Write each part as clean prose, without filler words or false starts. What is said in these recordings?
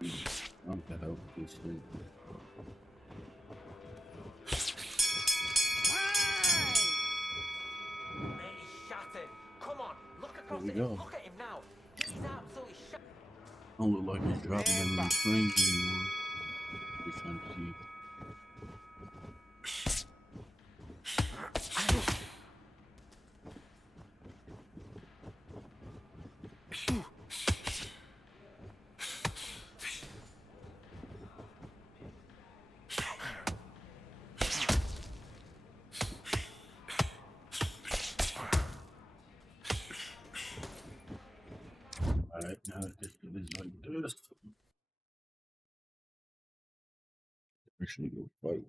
I'm the hell with this shit. Mate, he's shattered. Come on, look across Here at we him. go. Look at him now. He's absolutely shattered. Don't look like he's dropping them in the screens anymore. We're trying to see. Alright, now that this shit is like this, actually go fight.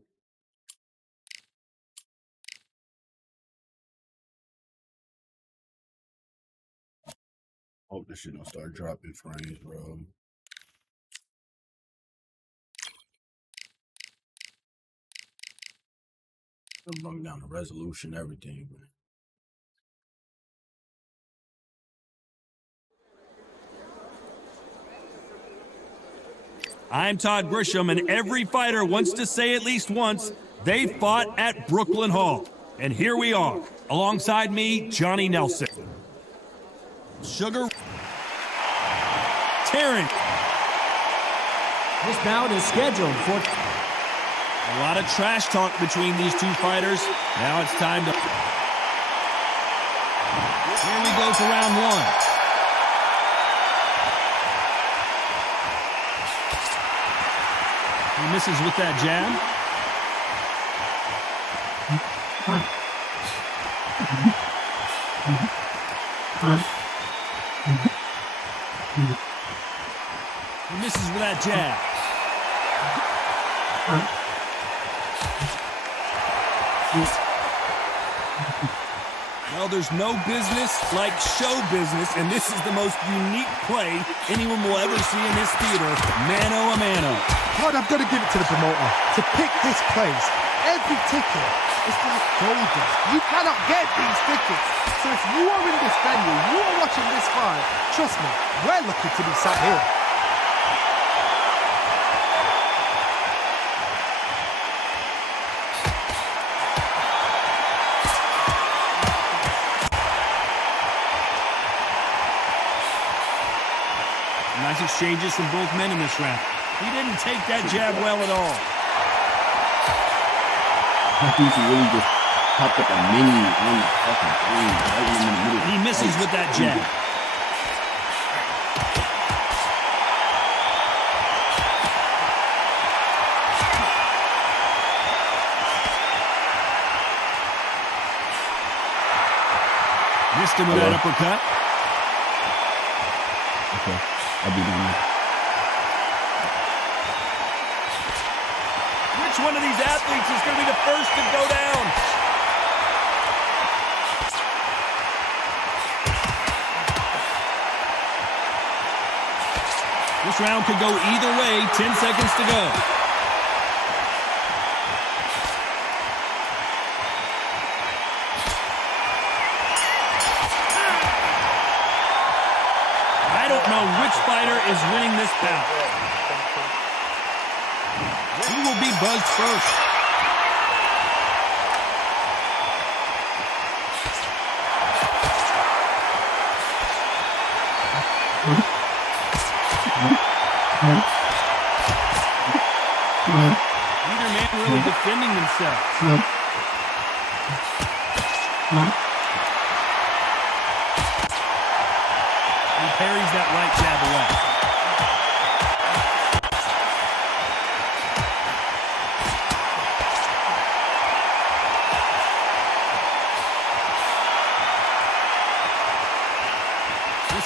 Hope this shit don't start dropping frames, bro. I'm bring down the resolution, everything, man. I'm Todd Grisham, and every fighter wants to say at least once they fought at Brooklyn Hall. And here we are, alongside me, Johnny Nelson. Sugar Taryn. This bout is scheduled for... A lot of trash talk between these two fighters. Now it's time to... Here we go for round one. He misses with that jab. He misses with that jab. Well, there's no business like show business, and this is the most unique play anyone will ever see in this theater, mano a mano. God, I've got to give it to the promoter. To pick this place, every ticket is like gold dust. You cannot get these tickets. So if you are in this venue, you are watching this fight, trust me, we're lucky to be sat here. Nice exchanges from both men in this round. He didn't take that jab well at all. I think he really just popped up a mini on the fucking screen right in the middle. He misses with that jab. Missed him with that uppercut. Okay, I'll be down there. Which one of these athletes is going to be the first to go down? This round could go either way. 10 seconds to go. I don't know which fighter is winning this bout. He will be buzzed first. Neither man really defending themselves. He parries that right jab away.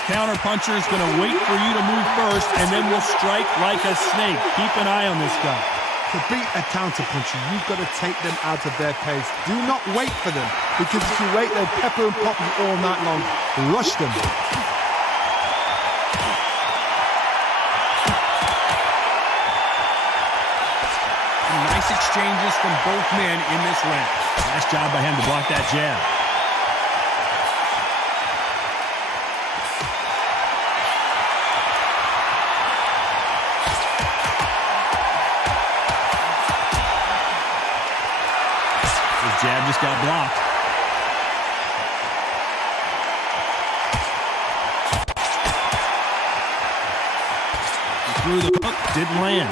Counter puncher is going to wait for you to move first, and then will strike like a snake. Keep an eye on this guy. To beat a counter puncher, you've got to take them out of their pace. Do not wait for them, because if you wait, they'll pepper and pop you all night long. Rush them. Some nice exchanges from both men in this round. Nice job by him to block that jab. Jab just got blocked. He threw the hook, didn't land.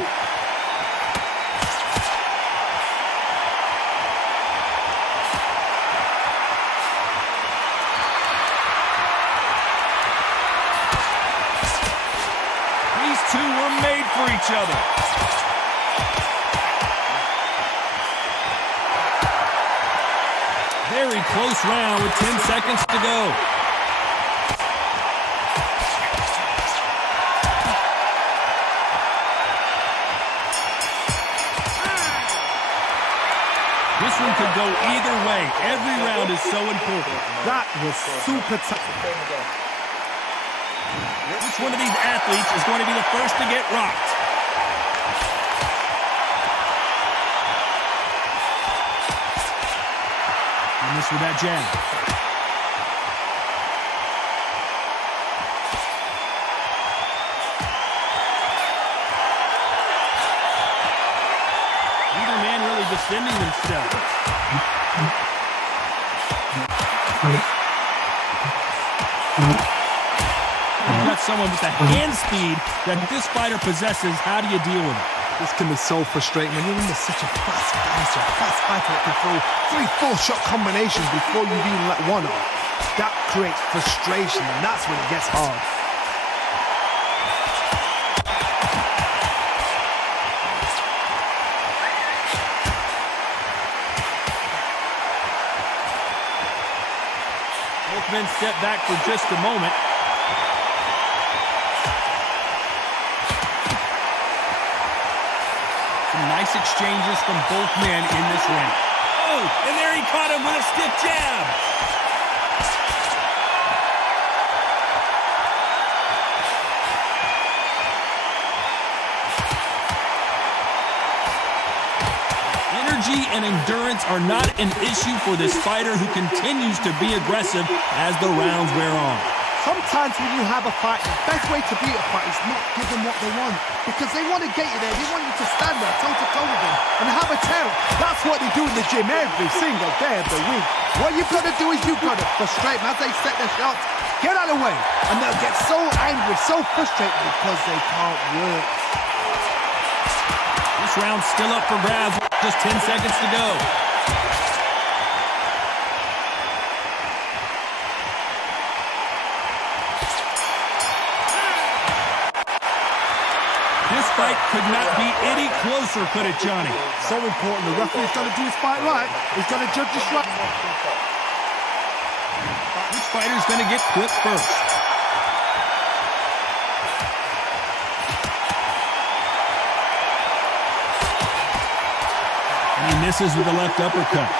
These two were made for each other. Very close round with 10 seconds to go. This one could go either way. Every round is so important. That was super tough. Which one of these athletes is going to be the first to get rocked? And this with that jab. Neither man really defending themselves. You've got someone with the hand speed that this fighter possesses. How do you deal with it? This can be so frustrating when you're under such a fast bouncer, a fast fighter that can throw 3-4 shot combinations before you even let one off. That creates frustration, and that's when it gets hard. Both men step back for just a moment. Some nice exchanges from both men in this ring. Oh, and there he caught him with a stiff jab. Energy and endurance are not an issue for this fighter who continues to be aggressive as the rounds wear on. Sometimes when you have a fight, the best way to beat a fight is not give them what they want. Because they want to get you there. They want you to stand there toe-to-toe with them and have a tear. That's what they do in the gym every single day of the week. What you've got to do is you've got to frustrate them as they set their shots. Get out of the way. And they'll get so angry, so frustrated because they can't work. This round's still up for grabs. Just 10 seconds to go. This fight could not be any closer, could it, Johnny? So important. The referee's got to do his fight right. He's got to judge this right. Which fighter's going to get clipped first? And he misses with the left uppercut.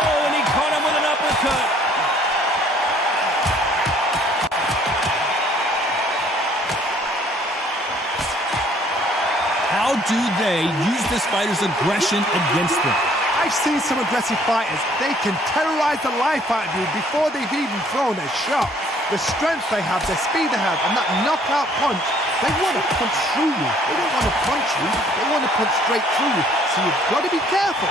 Oh, and he caught him with an uppercut. How do they use this fighter's aggression against them? I've seen some aggressive fighters. They can terrorize the life out of you before they've even thrown a shot. The strength they have, the speed they have, and that knockout punch, they want to punch through you. They don't want to punch you. They want to punch straight through you. So you've got to be careful.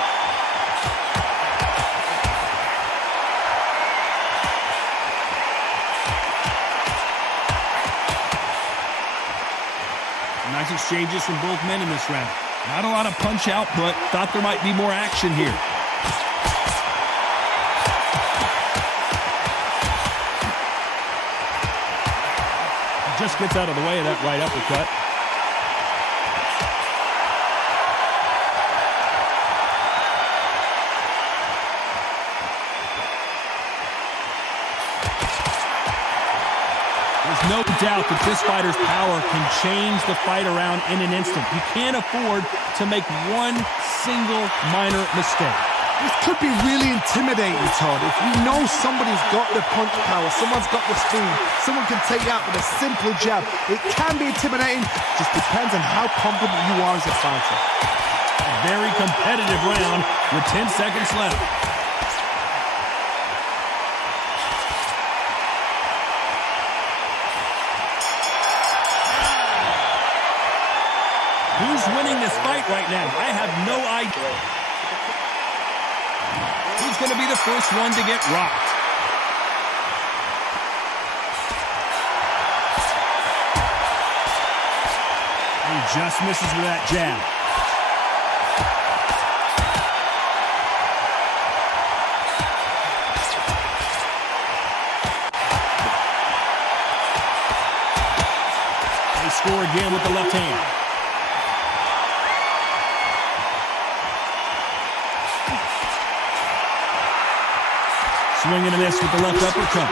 Nice exchanges from both men in this round. Not a lot of punch output. Thought there might be more action here. Just gets out of the way of that right uppercut. There's no doubt that this fighter's power can change the fight around in an instant. You can't afford to make one single minor mistake. This could be really intimidating, Todd. If you know somebody's got the punch power, someone's got the speed, someone can take you out with a simple jab. It can be intimidating. Just depends on how confident you are as a fighter. A very competitive round with 10 seconds left. this fight right now. I have no idea. Who's going to be the first one to get rocked? He just misses with that jab. They score again with the left hand. Swing and a miss with the left uppercut.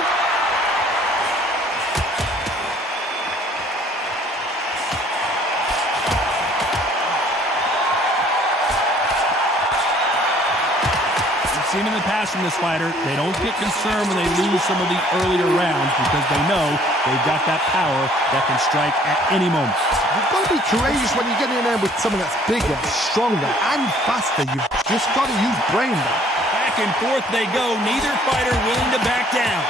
We've seen in the past from this fighter, they don't get concerned when they lose some of the earlier rounds because they know they've got that power that can strike at any moment. You've got to be courageous when you get in there with someone that's bigger, stronger, and faster. You've just got to use brain there. Back and forth they go, neither fighter willing to back down.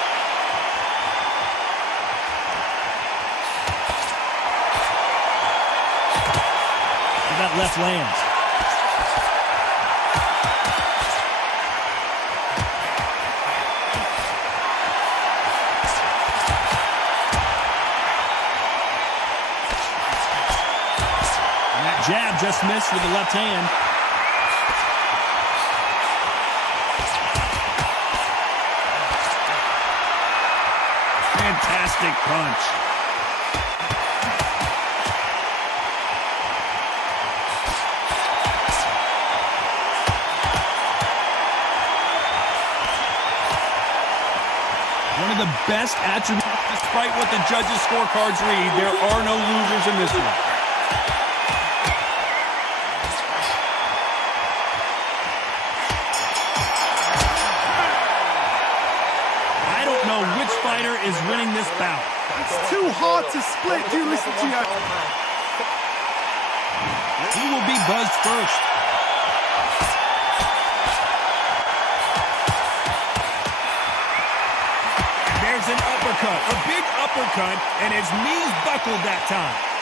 And that left lands. And that jab just missed with the left hand. Fantastic punch. One of the best attributes, despite what the judges' scorecards read, there are no losers in this one. Which fighter is winning this bout? It's too hard to split. Do listen to your... Who will be buzzed first? There's an uppercut, a big uppercut, and his knees buckled that time.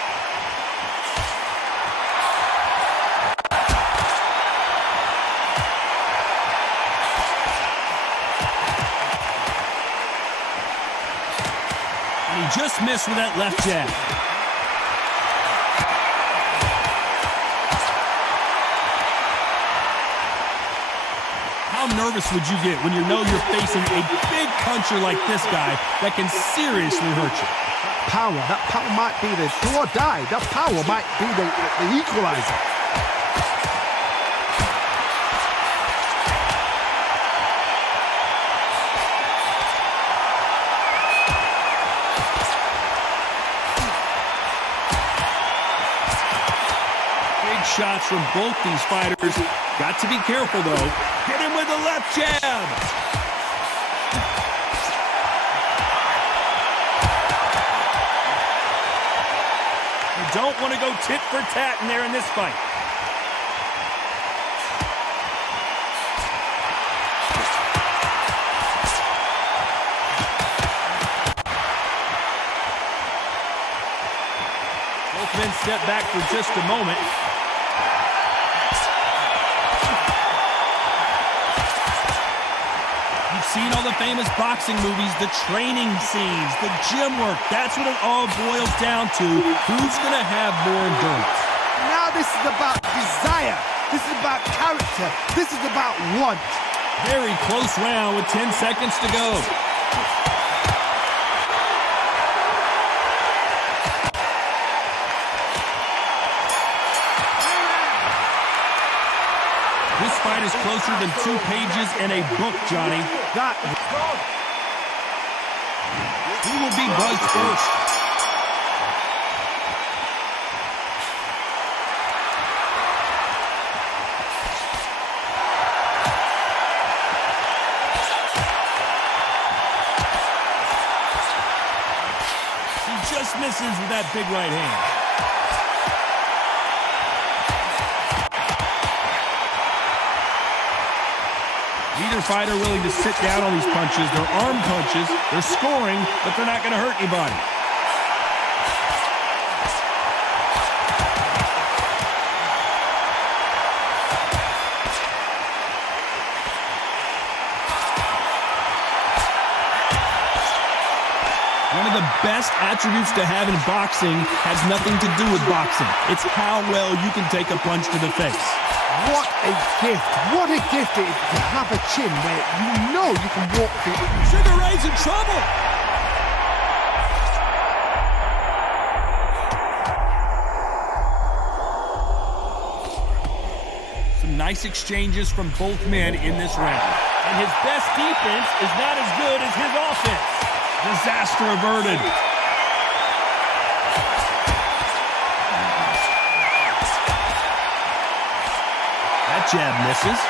He just missed with that left jab. How nervous would you get when you know you're facing a big puncher like this guy that can seriously hurt you? That power might be the do or die. That power might be the equalizer. Shots from both these fighters. Got to be careful, though. Hit him with a left jab. You don't want to go tit for tat in there in this fight. Both men step back for just a moment. Seen all the famous boxing movies, the training scenes, the gym work. That's what it all boils down to. Who's going to have more endurance? Now this is about desire. This is about character. This is about want. Very close round with 10 seconds to go. This fight is closer than 2 pages in a book, Johnny. Who will be buzzed first? He just misses with that big right hand. Neither fighter willing to sit down on these punches. They're arm punches. They're scoring, but they're not going to hurt anybody. of the best attributes to have in boxing has nothing to do with boxing. It's how well you can take a punch to the face. What a gift. What a gift it is to have a chin where you know you can walk through it. Sugar Ray's in trouble. Some nice exchanges from both men in this round. And his best defense is not as good as his offense. Disaster averted. That jab misses.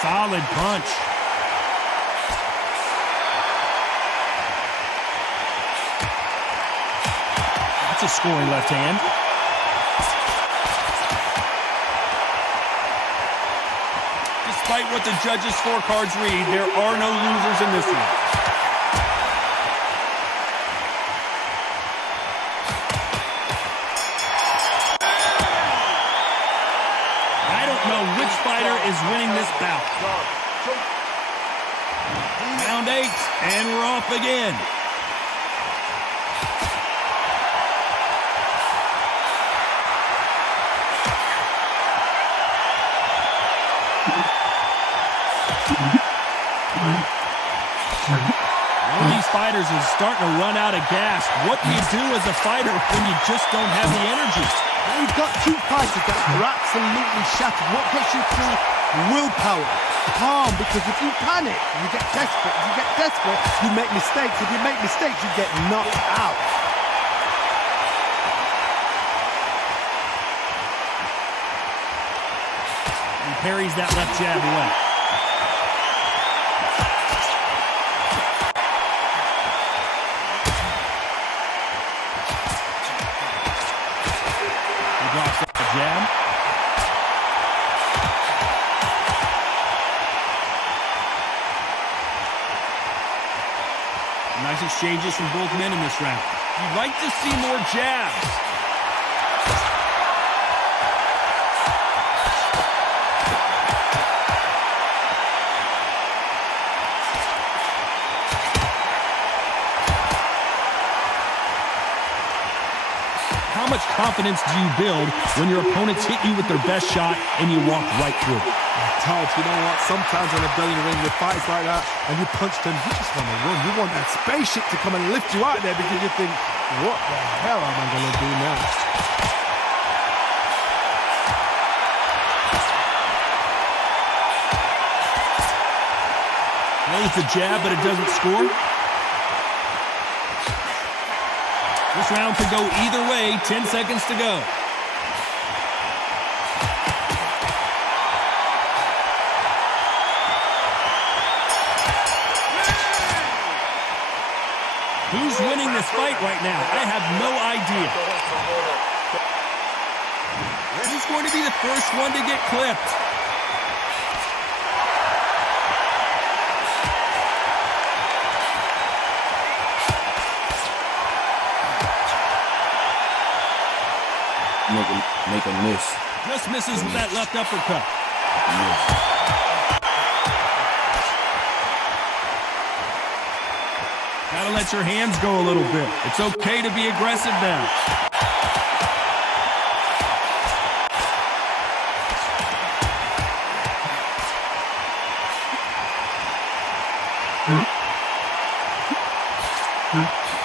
Solid punch. That's a scoring left hand. Despite what the judges' scorecards read, there are no losers in this one. I don't know which fighter is winning this bout. Round 8, and we're off again. One of these fighters is starting to run out of gas. What do you do as a fighter when you just don't have the energy? Now you've got two fighters that are absolutely shattered. What gets you through? Willpower. Calm, because if you panic, you get desperate. If you get desperate, you make mistakes. If you make mistakes, you get knocked out. He parries that left jab away. Drops that jab. Nice exchanges from both men in this round. You'd like to see more jabs. How much confidence do you build when your opponents hit you with their best shot and you walk right through it? Todd, you know what? Sometimes when I've done in the ring with fights like that and you punch them, you just want to run. You want that spaceship to come and lift you out there because you think, what the hell am I going to do now? Well, it's a jab, but it doesn't score. This round could go either way. 10 seconds to go. Who's winning this fight right now? I have no idea. Who's going to be the first one to get clipped? Make a miss. Just misses with that left uppercut. Miss. Gotta let your hands go a little bit. It's okay to be aggressive now.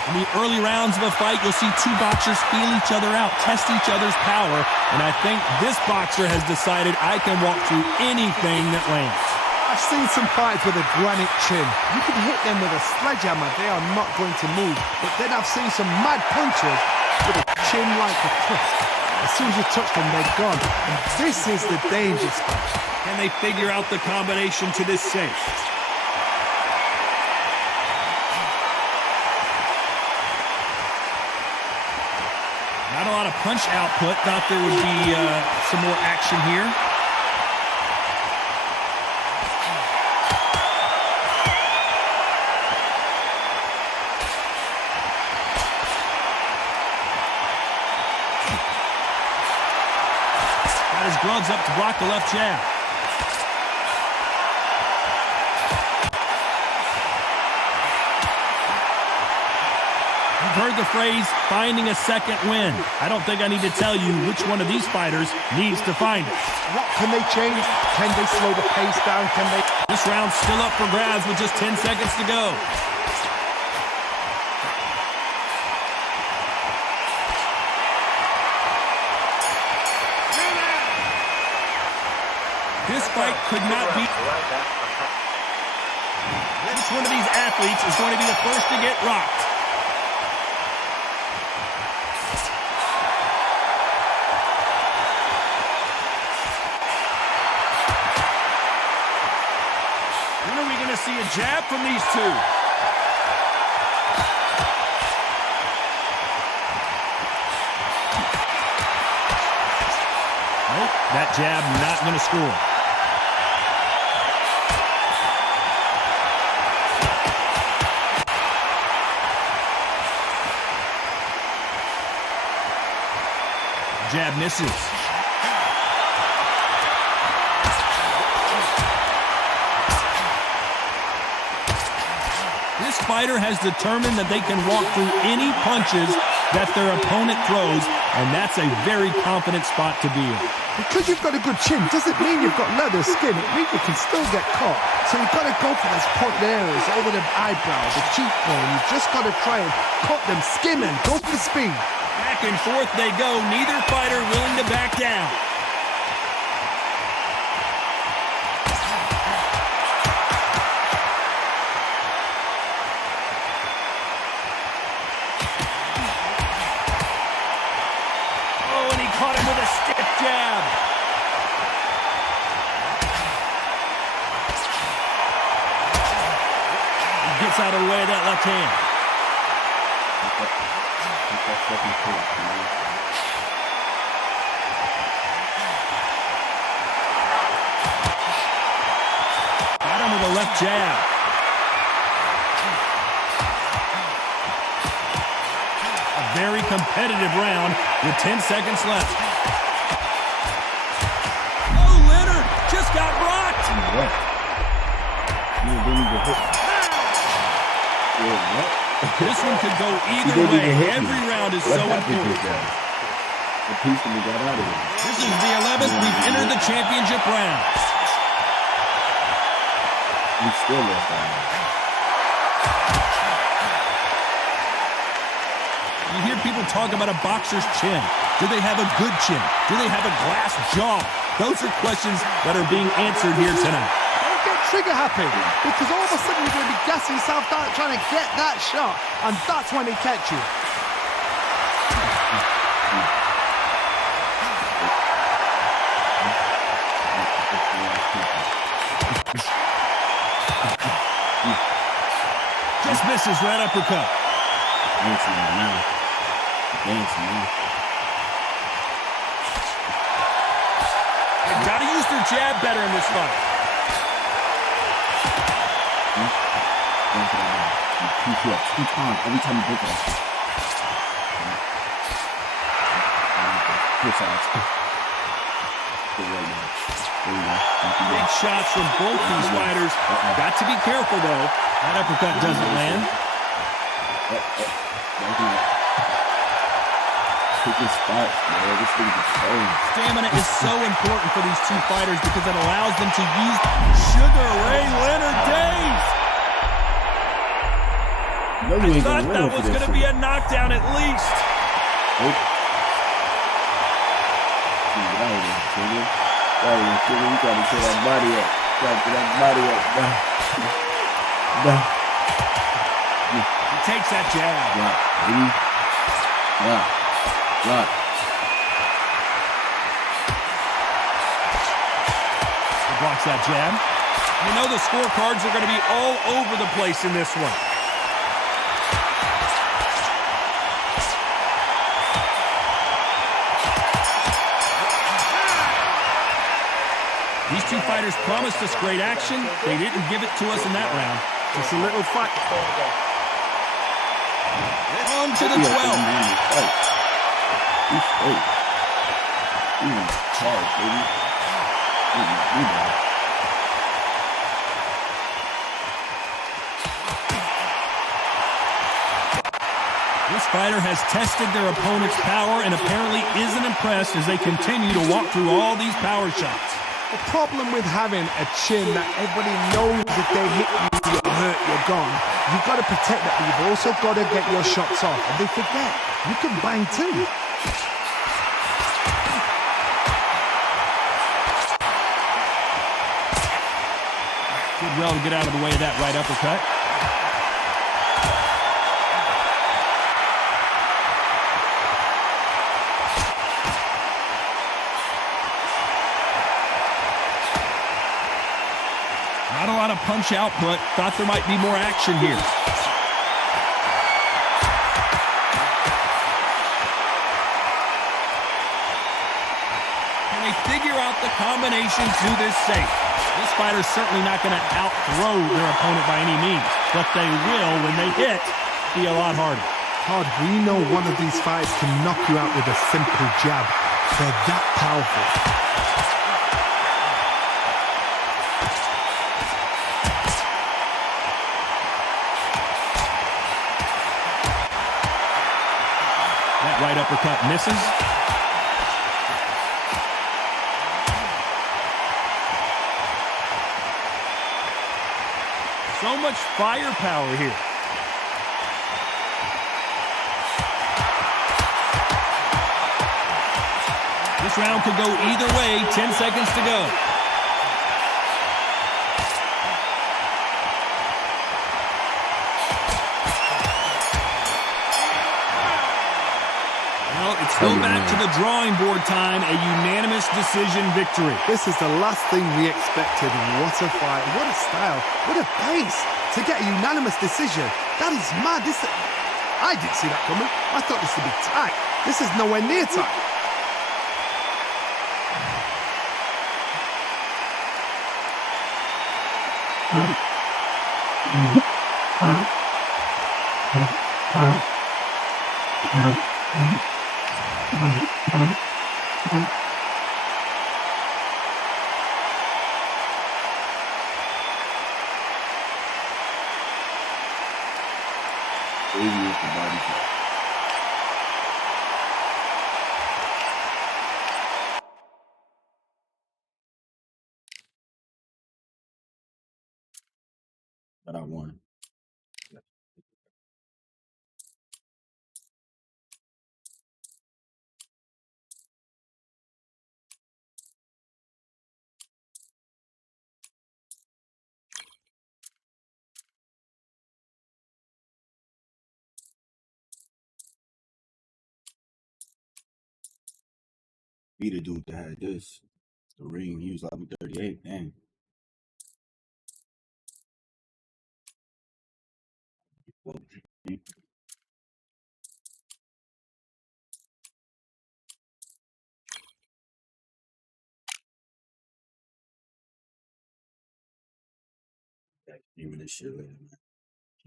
In the early rounds of a fight, you'll see two boxers feel each other out, test each other's power, and I think this boxer has decided I can walk through anything that lands. I've seen some fights with a granite chin. You can hit them with a sledgehammer, they are not going to move. But then I've seen some mad punchers with a chin like a cliff. As soon as you touch them, they're gone. And this is the danger spot. Can they figure out the combination to this safe? Not a lot of punch output. Thought there would be some more action here. crowd's up to block the left jab. You've heard the phrase, finding a second win. I don't think I need to tell you which one of these fighters needs to find it. What can they change? Can they slow the pace down? Can they... This round's still up for grabs with just 10 seconds to go. This fight could not be... Which one of these athletes is going to be the first to get rocked? When are we going to see a jab from these two? Nope, that jab not going to score. Jab misses. This fighter has determined that they can walk through any punches that their opponent throws, and that's a very confident spot to be in. Because you've got a good chin doesn't mean you've got leather skin. It means you can still get caught. So you've got to go for those point areas, over the eyebrow, the cheekbone. You've just got to try and cut them, skim them, go for the speed. Back and forth they go, neither fighter willing to back down. Oh, and he caught him with a stiff jab. He gets out of the way of that left hand. Got him with a left jab. A very competitive round with 10 seconds left. Oh, Leonard just got rocked. What? You didn't even hit. Yeah, what? This one could go either way. Every round is so important. The piece that we got out of it. This is the 11th. We've entered the championship rounds. We still lost that. You hear people talk about a boxer's chin. Do they have a good chin? Do they have a glass jaw? Those are questions that are being answered here tonight. Don't get trigger happy, because all of a sudden you're going to be gassing yourself out trying to get that shot, and that's when they catch you. Just misses right uppercut. Dancing now. Dancing now. They've got to use their jab better in this fight. Two times every time you break it. Big shots from both these fighters. Got to be careful, though. That uppercut doesn't land. Stamina is so important for these two fighters because it allows them to use Sugar Ray Leonard days. I thought that was going to be a knockdown at least. You gotta get that body up. He takes that jab. He blocks that jab. You know the scorecards are going to be all over the place in this one. These two fighters promised us great action. They didn't give it to us in that round. Just a little fight. On to the 12th. He's hard, baby. This fighter has tested their opponent's power and apparently isn't impressed as they continue to walk through all these power shots. The problem with having a chin that everybody knows if they hit you, you're hurt, you're gone. You've got to protect that, but you've also got to get your shots off. And they forget, you can bang too. Did well to get out of the way of that right uppercut. Not a lot of punch output. Thought there might be more action here. Can they figure out the combination to this safe? This fighter's certainly not going to out-throw their opponent by any means, but they will, when they hit, be a lot harder. Todd, we know one of these fights can knock you out with a simple jab. They're that powerful. Right uppercut misses. So much firepower here. This round could go either way. 10 seconds to go. Go back to the drawing board time, a unanimous decision victory. This is the last thing we expected. What a fight, what a style, what a pace to get a unanimous decision. That is mad. I didn't see that coming. I thought this would be tight. This is nowhere near tight. Crazy with the body shot. But I won. Be the dude that had this. The ring, he was level 38. Dang. Give me this shit later, man.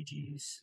GG's.